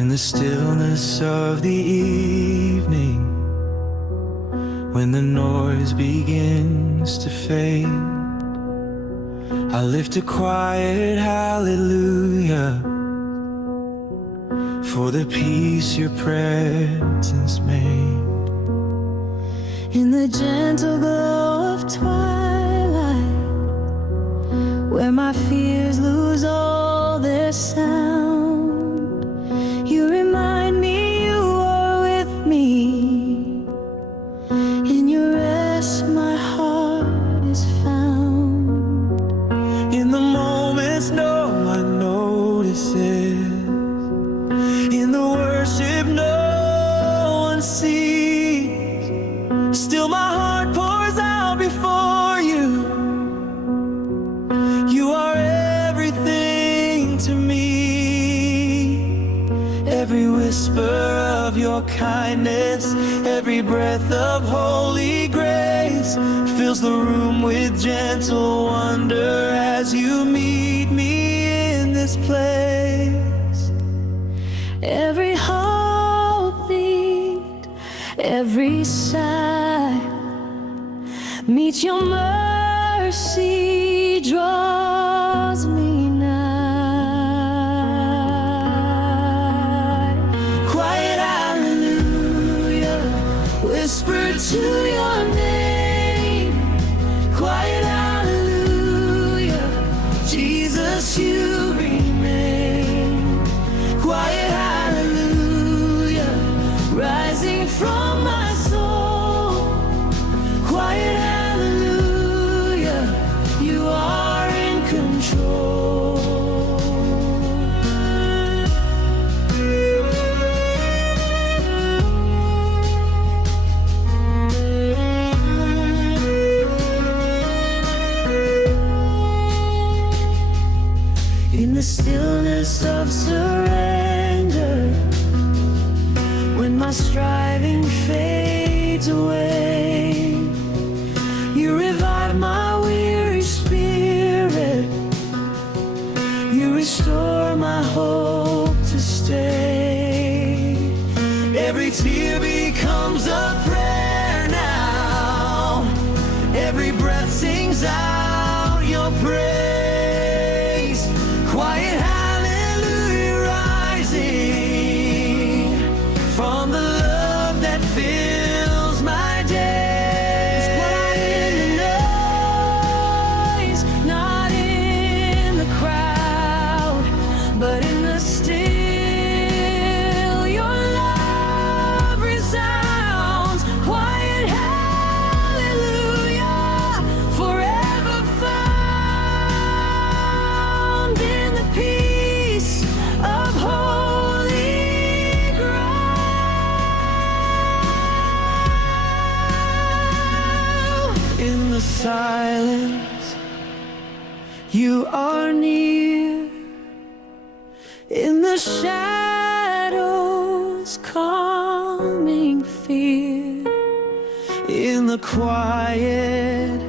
In the stillness of the evening, when the noise begins to fade, I lift a quiet hallelujah for the peace your presence made. In the gentle glow of twilight, where my fears lose all their sound, you remind me you are with me. In your rest my heart is found. In the moments no one notices, in the worship no one sees, still my heart pours out before you. You are everything to me. Every whisper of your kindness, every breath of holy grace fills the room with gentle wonder as you meet me in this place. Every heartbeat, every sigh, meet your mercy draws me nigh. Quiet hallelujah, whisper to your name. Quiet hallelujah, Jesus you remain. Quiet hallelujah, rising from my soul. Quiet hallelujah, you are in control. In the stillness of surrender, when my striving fades away, you revive my weary spirit, you restore my hope to stay. Every tear becomes a prayer now, every breath sings out your praise. Quiet hallelujah rising from the love that fills my days. Not in the noise, not in the crowd, but in the still your love resounds. Quiet hallelujah, forever found in the peace of holy ground. In the silence, you are near. In the shadows, calming fear. In the quiet,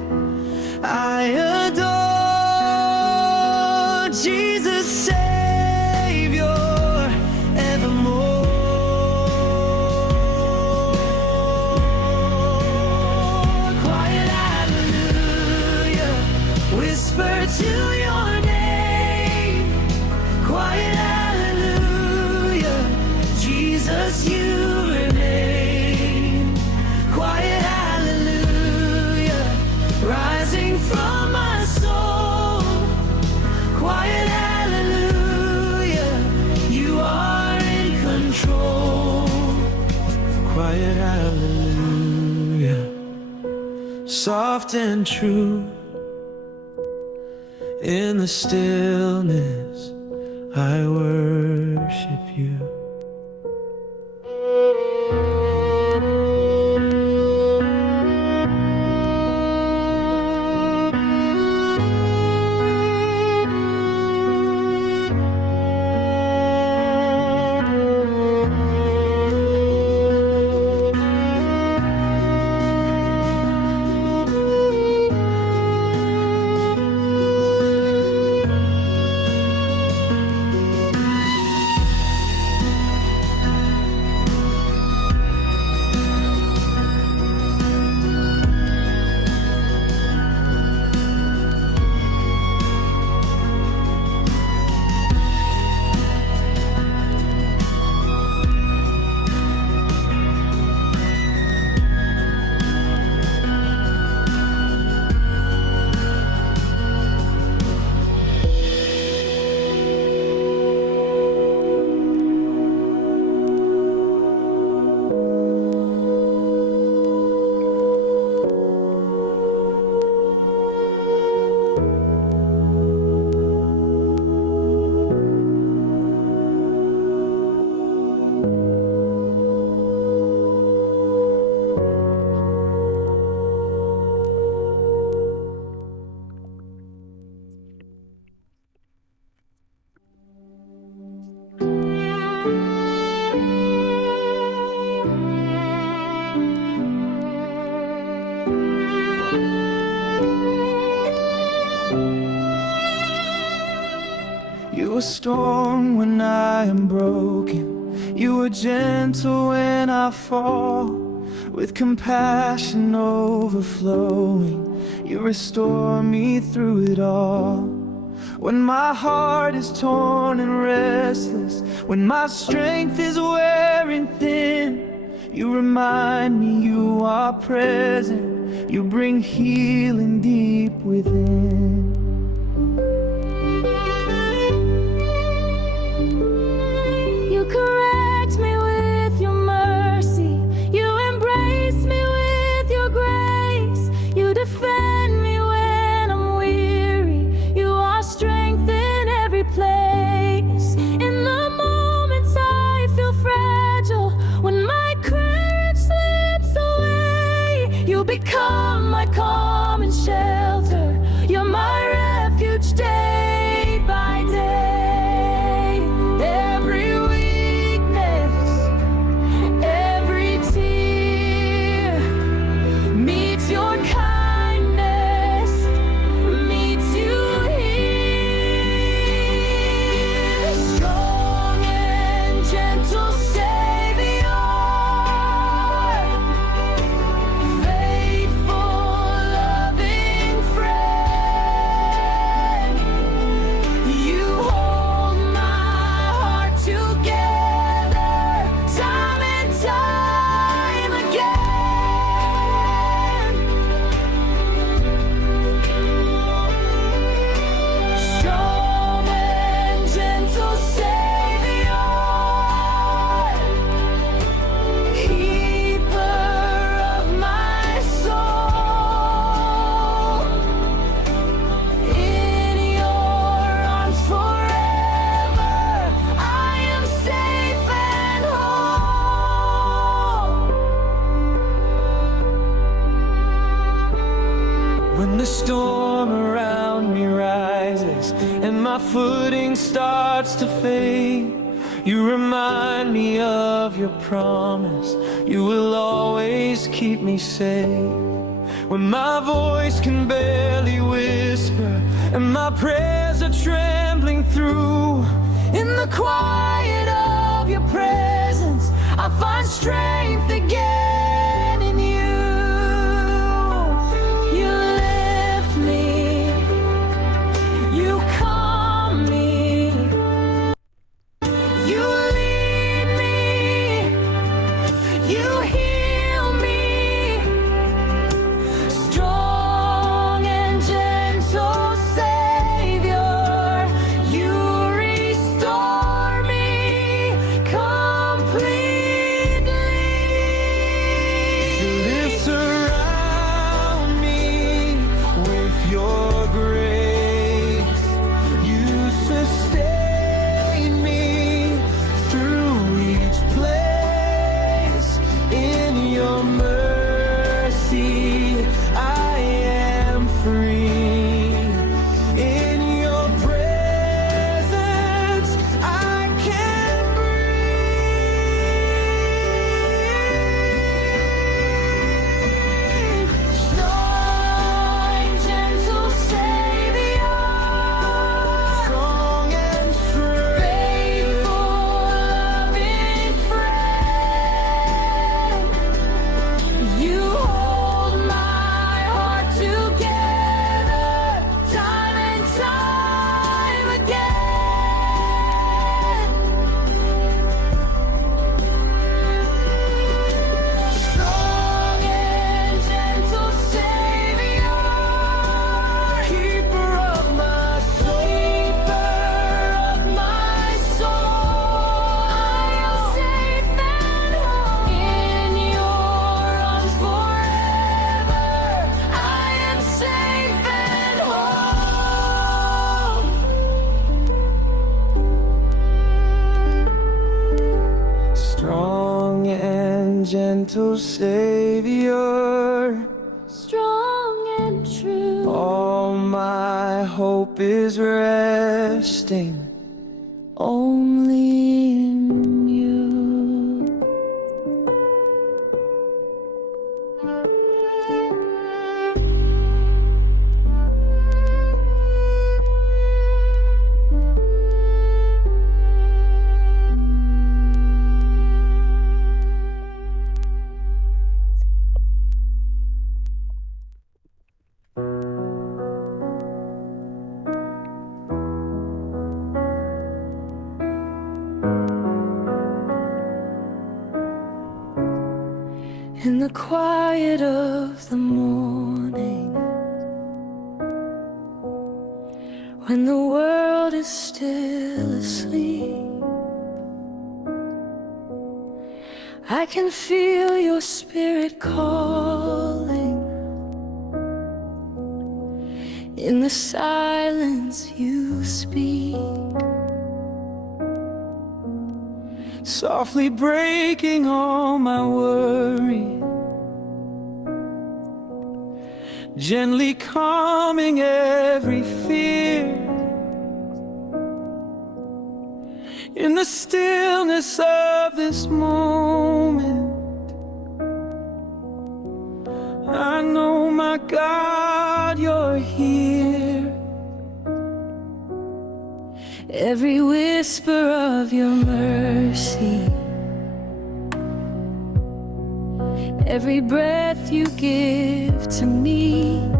I adore Jesus, Savior, evermore. Quiet hallelujah, whisper to your name. Quiet hallelujah, Jesus you remain. Quiet hallelujah, rising from my soul. Quiet hallelujah, you are in control. Quiet hallelujah, soft and true. In the stillness, I worship you. You are strong when I am broken. You are gentle when I fall. With compassion overflowing, you restore me through it all. When my heart is torn and restless, when my strength is wearing thin, you remind me you are present. You bring healing deep within. You correct me with your mercy. You embrace me with your grace. You defend me when I'm weary. You are strength in every place. In the moments I feel fragile, when my courage slips away, you become my calm and shelter. You're my refuge day by day. Every weakness, every tear meets your kindness, meets you here. Strong and gentle Savior, faithful, loving friend. You hold my heart together time and time again. Strong and gentle Savior, keeper of my soul. In your arms forever, I am safe and whole. When the storm around me rises and my footing starts to fade, you remind me of your promise. You will always keep me safe. When my voice can barely whisper and my prayers are trembling through, in the quiet of your presence, I find strength again in you. You lift me, you calm me, You lead me, you heal me. Strong and gentle Savior, you restore me completely. live surround me with your grace. You sustain me through each place. In your mercy, I am free. In your presence, I can breathe. Strong, gentle Savior, Strong and true, faithful, loving friend. You hold my heart together time and time again. Strong and gentle Savior, keeper of my soul. keeper of my soul. I am safe and whole. In your arms forever, I am safe and whole. Strong and gentle Savior, Strong and true, all my hope is resting only in quiet of the morning, when the world is still asleep, I can feel your spirit calling. In the silence you speak, softly breaking all my worry, gently calming every fear. In the stillness of this moment, I know, my God, you're here. every whisper of your mercy, every breath you give to me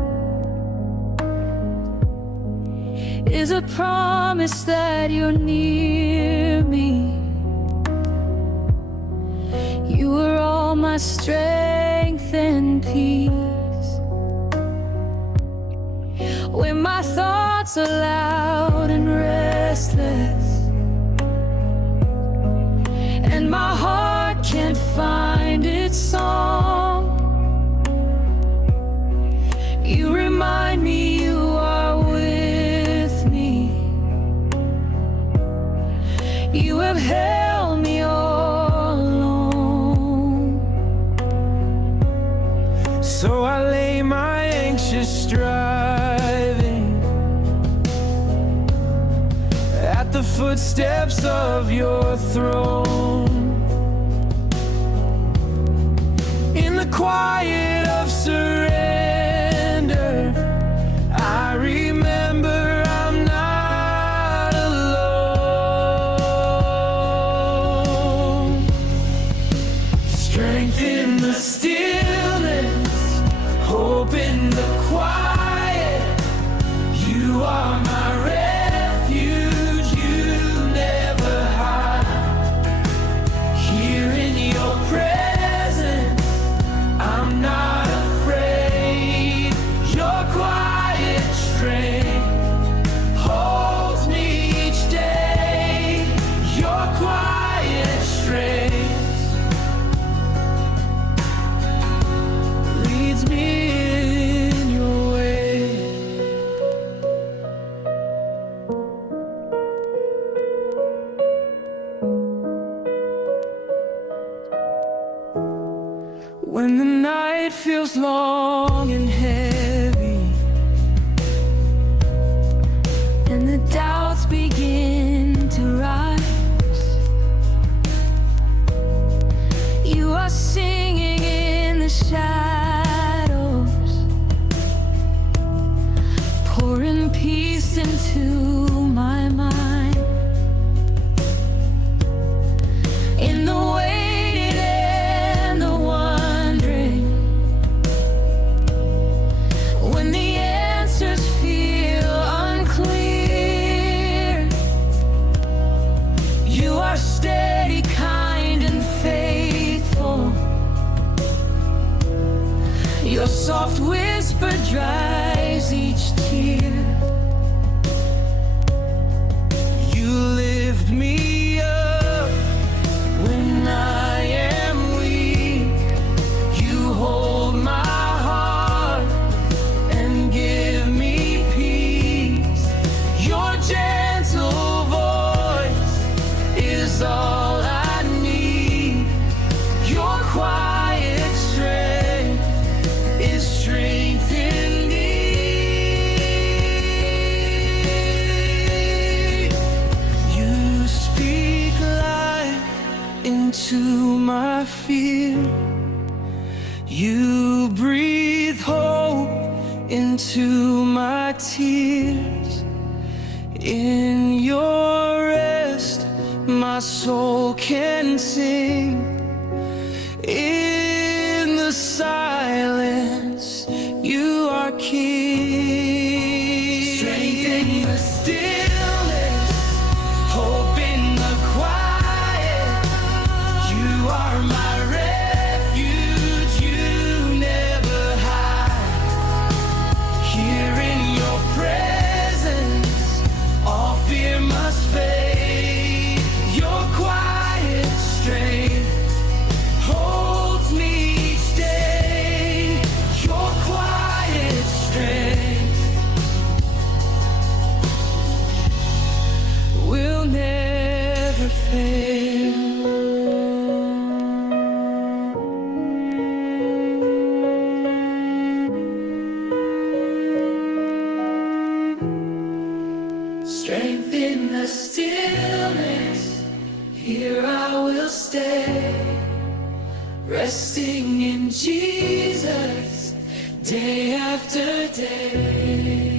is a promise that you're near me. You are all my strength and peace. When my thoughts are loud and restless, and my heart can't find its song, you remind me you are with me. You have held me all along. So I lay my anxious striving at the footsteps of your throne. In the quiet of surrender, I remember I'm not alone. Strength in the stillness, hope in the quiet. You are my refuge, you never hide. Here in your presence, I'm not afraid. Your quiet strength holds me each day. Your quiet strength leads me in your way. When the night feels long and heavy, and the doubts begin to rise, you are singing in the shadows, pouring peace into my mind. In the waiting and the wondering, when the answers feel unclear, you are steady, kind, and faithful. Your soft whisper dries each tear. you lift me up when I am weak. You hold my heart and give me peace. Your gentle voice is all I need. Your quiet strength is strength in me. You speak life into my fear. You breathe hope into my tears. In your rest, my soul can sing. In the silence, you are king. Strength in the stillness, hope in the quiet. You are my refuge, you Here I will stay, resting in Jesus day after day.